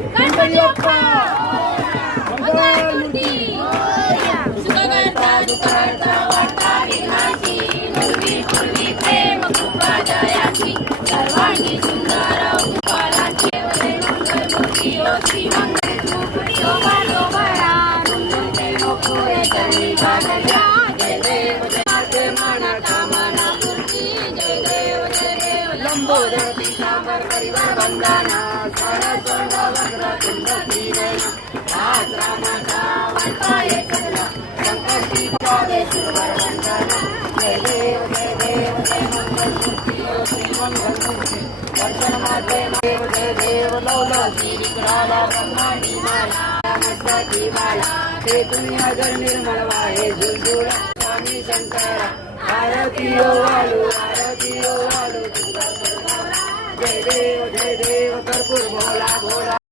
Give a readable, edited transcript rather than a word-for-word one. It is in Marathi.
गणपती बाप्पा मंगलमूर्ती सुखकर्ता दुःखहर्ता वार्ता विघ्नाची पूर्वी पूर्वी प्रेम कृपा जयाची सर्वांगी सुंदर गोपालाची मंगलमूर्ती ओ श्री मंगल शोभा शोभा नंदे मोकुळे चरणी भागल्या जय देव जय माना कामना पूर्ती जय देव लंबोदर पीतांबर परिवार वंदना सरस्वंड वक्रतुंड श्रीनयना आज रामाचा वार्ता एकला संकल्पी सुवर वंदना जय देव जय मंगलमूर्ती ओ श्री मंगलमूर्ती दर्शनाचे देव जय देव लवला श्री विक्राला ब्रह्मांडी माला मस्तकी माला हे तुम्ही अजर निर्मळ वाहे झुलझुल स्वामी शंकरा आरती ओ वाळू जय देव कर्पूर भोला भोला